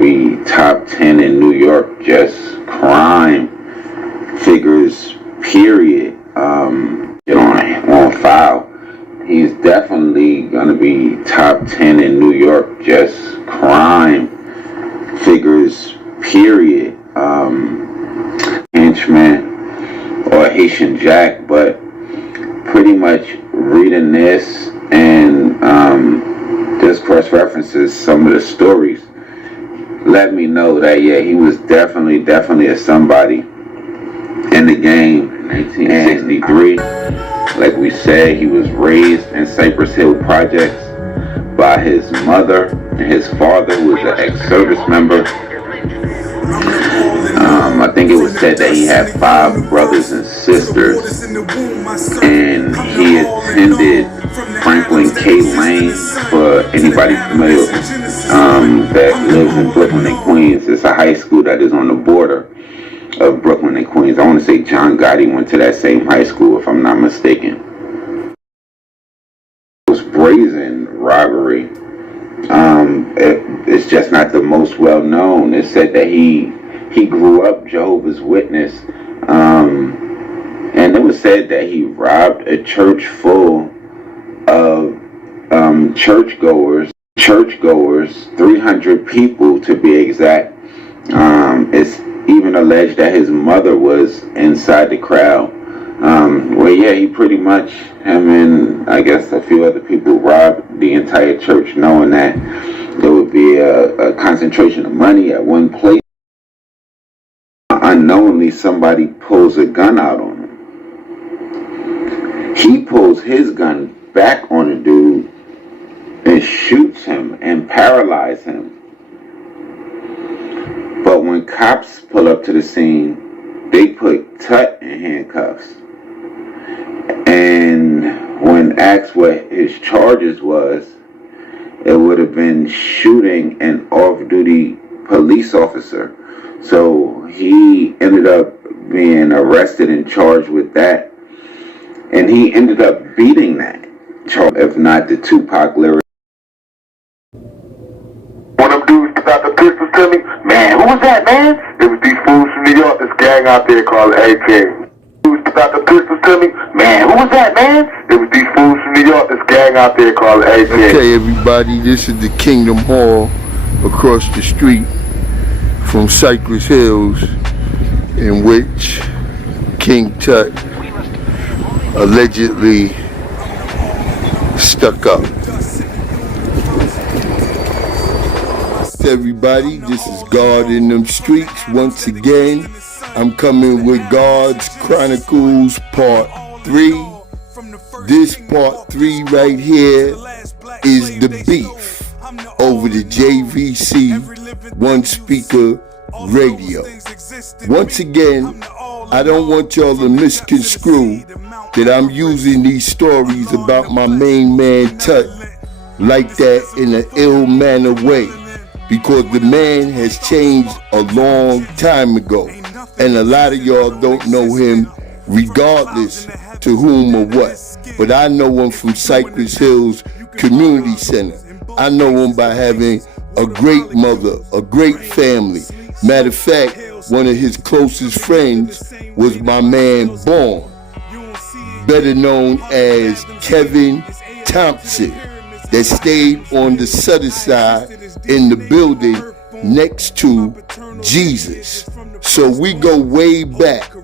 be top 10 in New York, just crime figures, period. On file. He's definitely gonna be top 10 in New York, just crime figures, period. Henchman or Haitian Jack, but pretty much reading this and just cross references some of the stories let me know that he was definitely a somebody in the game in 1963. Like we said, he was raised in Cypress Hill Projects by his mother and his father, who was an ex-service member. I think it was said that he had 5 brothers and sisters, and he attended Franklin K. Lane. For anybody familiar that lives in Brooklyn and Queens, it's a high school that is on the border of Brooklyn and Queens. I want to say John Gotti went to that same high school, if I'm not mistaken. It was brazen robbery. It's just not the most well known. It said that he grew up Jehovah's Witness, and it was said that he robbed a church full of churchgoers, 300 people to be exact. It's even alleged that his mother was inside the crowd. He pretty much, him and I guess a few other people, robbed the entire church, knowing that there would be a concentration of money at one place. Unknowingly, somebody pulls a gun out on him. He pulls his gun back on the dude and shoots him and paralyzes him. But when cops pull up to the scene, they put Tut in handcuffs. And when asked what his charges was, it would have been shooting an off-duty police officer. So he ended up being arrested and charged with that. And he ended up beating that charge, if not the Tupac lyric. One of them dudes got the pistols to me. Man, who was that, man? It was these fools from New York, this gang out there called A-Team. Dudes got the pistols to me. Man, who was that, man? It was these fools from New York, this gang out there called A-Team. Okay, everybody, this is the Kingdom Hall across the street from Cypress Hills, in which King Tut allegedly stuck up. Everybody, this is God in them streets. Once again, I'm coming with God's Chronicles Part 3. This Part 3 right here is the beef over the JVC One Speaker Radio. Once again, I don't want y'all to misconstrue that I'm using these stories about my main man Tut like that in an ill manner way, because the man has changed a long time ago, and a lot of y'all don't know him regardless to whom or what. But I know him from Cypress Hills Community Center. I know him by having a great mother, a great family. Matter of fact, one of his closest friends was my man Born, better known as Kevin Thompson, that stayed on the southern side in the building next to Jesus. So we go way back,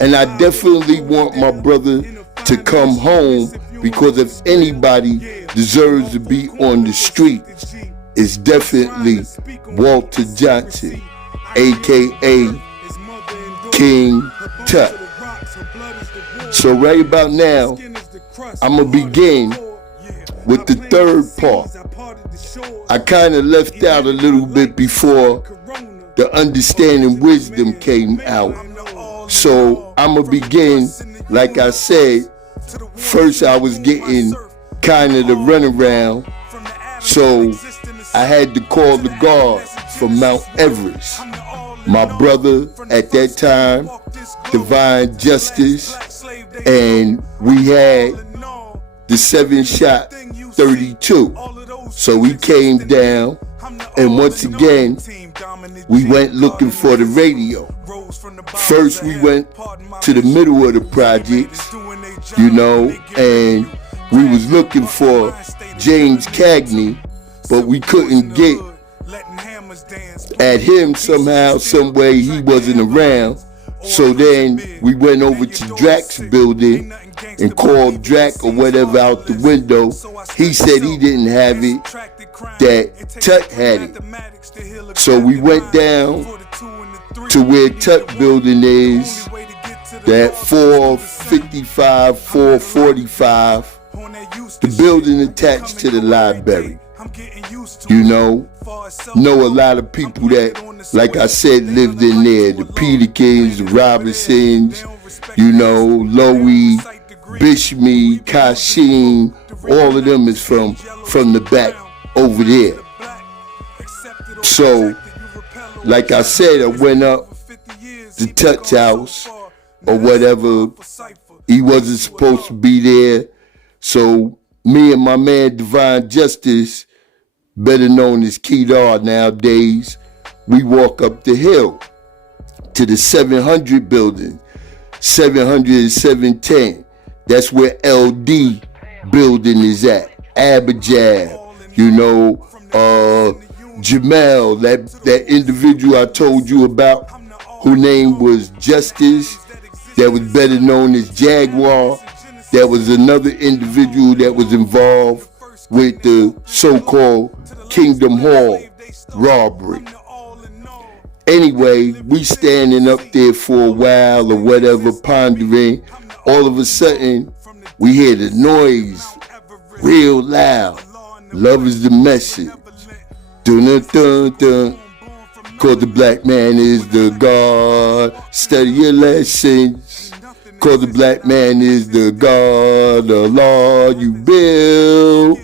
and I definitely want my brother to come home, because if anybody deserves to be on the streets, it's definitely Walter Johnson, aka King Tut. So right about now, I'm gonna begin with the third part. I kind of left out a little bit before the understanding wisdom came out. So I'm gonna begin, like I said, first I was getting kind of the runaround, so I had to call the guards from Mount Everest. My brother at that time, Divine Justice, and we had the 7-shot 32. So he came down And once again, we went looking for the radio. First, we went to the middle of the projects, you know, and we was looking for James Cagney, but we couldn't get at him somehow, some way. He wasn't around. So then we went over to Drax's building and called Drac or whatever out the window. He said he didn't have it, that Tut had it. So we went down to where Tut building is, that 455, 445, the building attached to the library. You know a lot of people that, like I said, lived in there. The Peterkins, the Robinsons, you know, Loey, Bishme, Kashim, all of them is from the back over there. So, like I said, I went up to Tut's house or whatever. He wasn't supposed to be there. So me and my man Divine Justice, better known as Kedar nowadays, we walk up the hill to the 700 building, 700 and 710. That's where LD building is at. Abijah, you know, Jamel, that individual I told you about, whose name was Justice, that was better known as Jaguar. There was another individual that was involved with the so-called Kingdom Hall robbery. Anyway, we standing up there for a while or whatever, pondering. All of a sudden, we hear the noise real loud. Love is the message. Dun dun dun dun. Cause the black man is the God. Study your lessons. Cause the black man is the God, the law you build.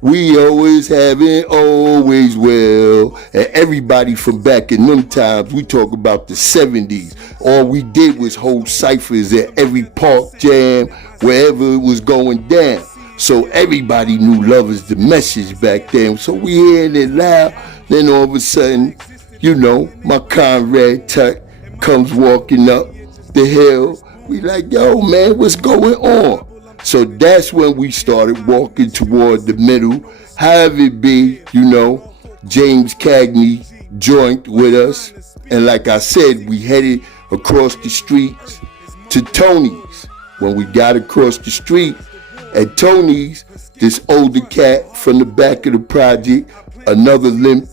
We always have and always will. And everybody from back in them times, we talk about the 70s. All we did was hold ciphers at every park jam, wherever it was going down. So everybody knew love is the message back then. So we hearing it loud. Then all of a sudden, you know, my comrade Tut comes walking up the hill. We like, yo, man, what's going on? So that's when we started walking toward the middle. However it be, you know, James Cagney joined with us. And like I said, we headed across the streets to Tony's. When we got across the street at Tony's, this older cat from the back of the project, another limp,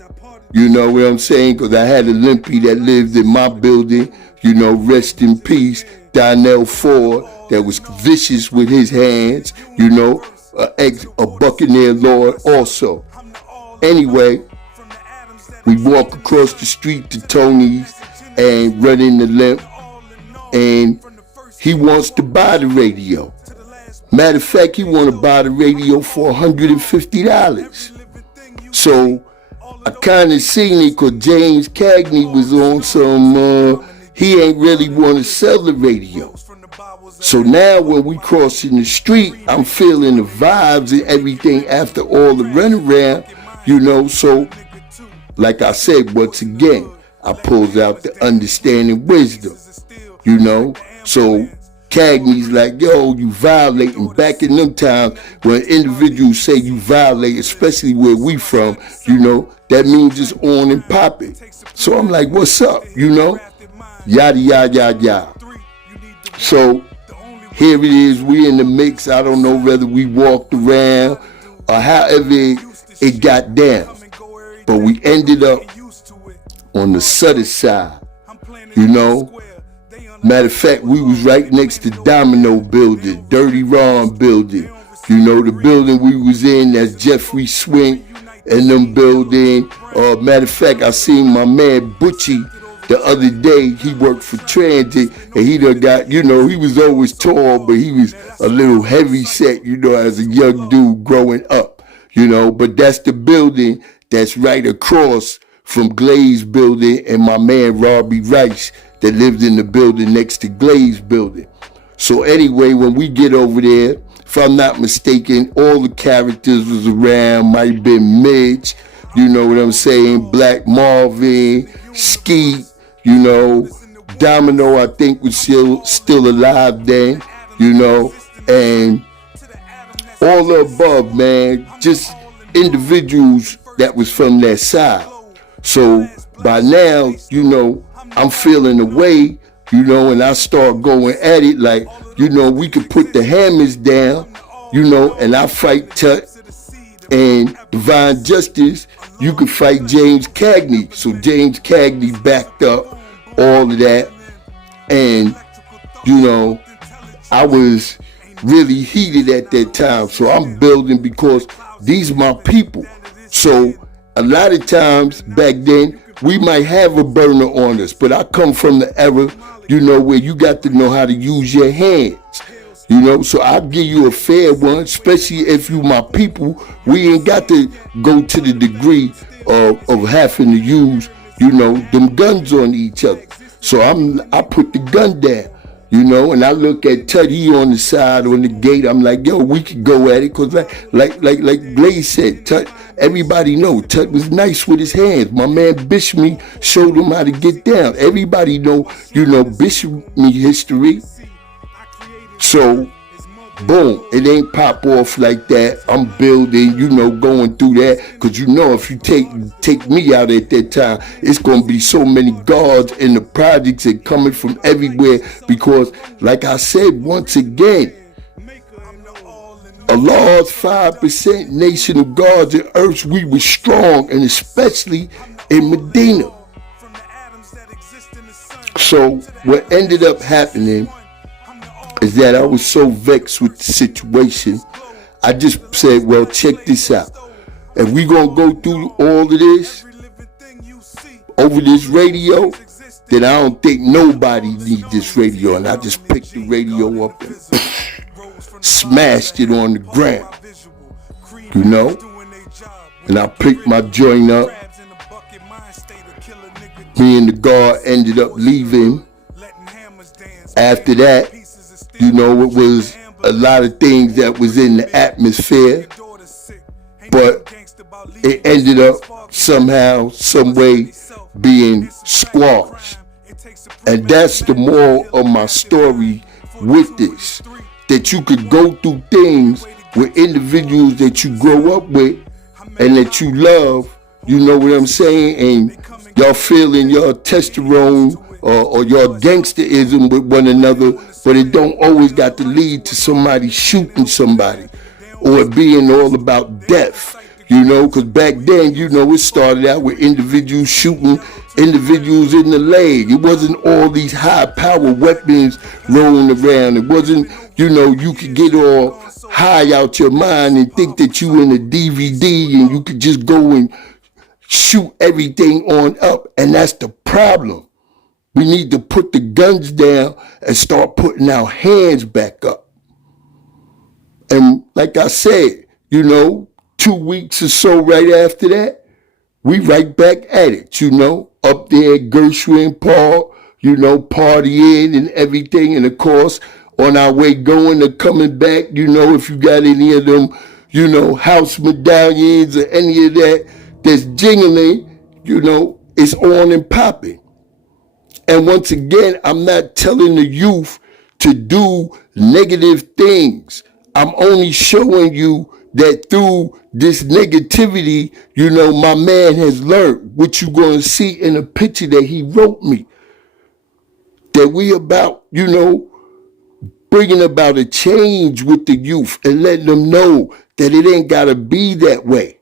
you know what I'm saying? Because I had a limpy that lived in my building, you know, rest in peace, Donnell Ford, that was vicious with his hands, you know, a Buccaneer Lord also. Anyway, we walk across the street to Tony's and run in the limp, and he wants to buy the radio. Matter of fact, he want to buy the radio for $150. So I kind of seen it because James Cagney was on some, he ain't really want to sell the radio. So now when we crossing the street, I'm feeling the vibes and everything after all the runaround, you know. So like I said, once again, I pulls out the understanding wisdom, you know. So Cagney's like, yo, you violating. Back in them times, when individuals say you violate, especially where we from, you know, that means it's on and popping. So I'm like, what's up, you know? Yada, yada, yada, yada. So here it is, we in the mix. I don't know whether we walked around or however it got down. But we ended up on the southern side, you know. Matter of fact, we was right next to Domino building, Dirty Ron building. You know, the building we was in, that's Jeffrey Swink and them building. Matter of fact, I seen my man Butchie the other day. He worked for Transit, and he done got, you know, he was always tall, but he was a little heavy set, you know, as a young dude growing up, you know. But that's the building that's right across from Glaze building and my man Robbie Rice that lived in the building next to Glaze building. So anyway, when we get over there, if I'm not mistaken, all the characters was around. Might have been Mitch, you know what I'm saying, Black Marvin, Skeet, you know, Domino I think was still alive then, you know, and all the above, man, just individuals that was from that side. So by now, you know, I'm feeling the way, you know, and I start going at it like, you know, we could put the hammers down, you know, and I fight Tut and Divine Justice. You could fight James Cagney. So James Cagney backed up all of that. And, you know, I was really heated at that time. So I'm building because these are my people. So a lot of times back then, we might have a burner on us, but I come from the era, you know, where you got to know how to use your hands. You know, so I'll give you a fair one, especially if you my people. We ain't got to go to the degree of having to use, you know, them guns on each other. So I put the gun down, you know, and I look at Teddy on the side on the gate. I'm like, yo, we could go at it, cause like Blaze said, Tut, everybody know Tut was nice with his hands. My man Bishmi showed him how to get down. Everybody know, you know, Bishmi history. So, boom, it ain't pop off like that. I'm building, you know, going through that. Because you know, if you take me out at that time, it's going to be so many guards in the projects and coming from everywhere. Because, like I said, once again, a large 5% nation of guards and earths, we were strong, and especially in Medina. So, what ended up happening is that I was so vexed with the situation, I just said, well, check this out. If we gonna go through all of this over this radio, then I don't think nobody needs this radio. And I just picked the radio up and smashed it on the ground, you know? And I picked my joint up. Me and the guard ended up leaving. After that, you know, it was a lot of things that was in the atmosphere, but it ended up somehow, some way being squashed. And that's the moral of my story with this, that you could go through things with individuals that you grow up with and that you love, you know what I'm saying, and y'all feeling your testosterone or your gangsterism with one another, but it don't always got to lead to somebody shooting somebody or it being all about death, you know, because back then, you know, it started out with individuals shooting individuals in the leg. It wasn't all these high-powered weapons rolling around. It wasn't, you know, you could get all high out your mind and think that you in a DVD and you could just go and shoot everything on up, and that's the problem. We need to put the guns down and start putting our hands back up. And like I said, you know, 2 weeks or so right after that, we right back at it, you know, up there at Gershwin Park, you know, partying and everything. And of course, on our way going or coming back, you know, if you got any of them, you know, house medallions or any of that that's jingling, you know, it's on and popping. And once again, I'm not telling the youth to do negative things. I'm only showing you that through this negativity, you know, my man has learned what you're going to see in a picture that he wrote me. That we about, you know, bringing about a change with the youth and letting them know that it ain't got to be that way.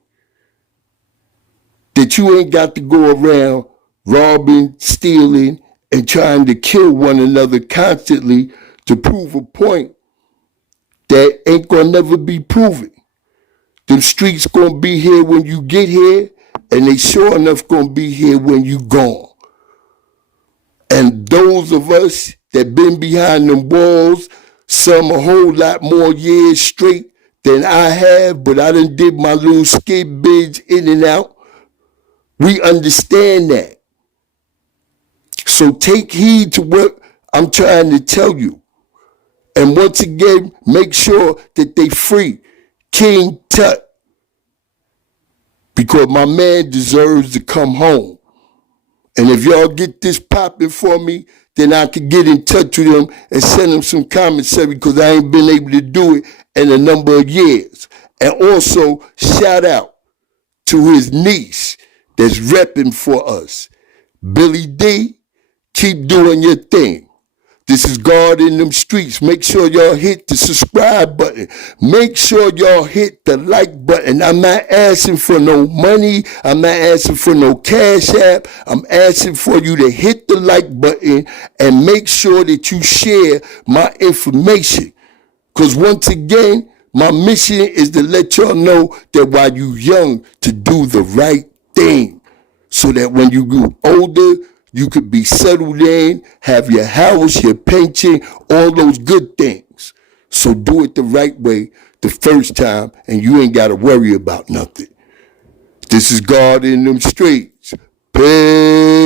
That you ain't got to go around robbing, stealing, and trying to kill one another constantly to prove a point that ain't gonna never be proven. Them streets gonna be here when you get here, and they sure enough gonna be here when you gone. And those of us that been behind them walls, some a whole lot more years straight than I have, but I done did my little skid bids in and out. We understand that. So take heed to what I'm trying to tell you. And once again, make sure that they free King Tut. because my man deserves to come home. And if y'all get this popping for me, then I can get in touch with him and send him some commentary because I ain't been able to do it in a number of years. And also, shout out to his niece that's repping for us. Billy D, keep doing your thing. This is God in them streets. Make sure y'all hit the subscribe button. Make sure y'all hit the like button. I'm not asking for no money. I'm not asking for no cash app. I'm asking for you to hit the like button and make sure that you share my information. Because once again, my mission is to let y'all know that while you young, to do the right thing. So that when you grow older, you could be settled in, have your house, your pension, all those good things. So do it the right way the first time, and you ain't got to worry about nothing. This is God in them streets. Peace.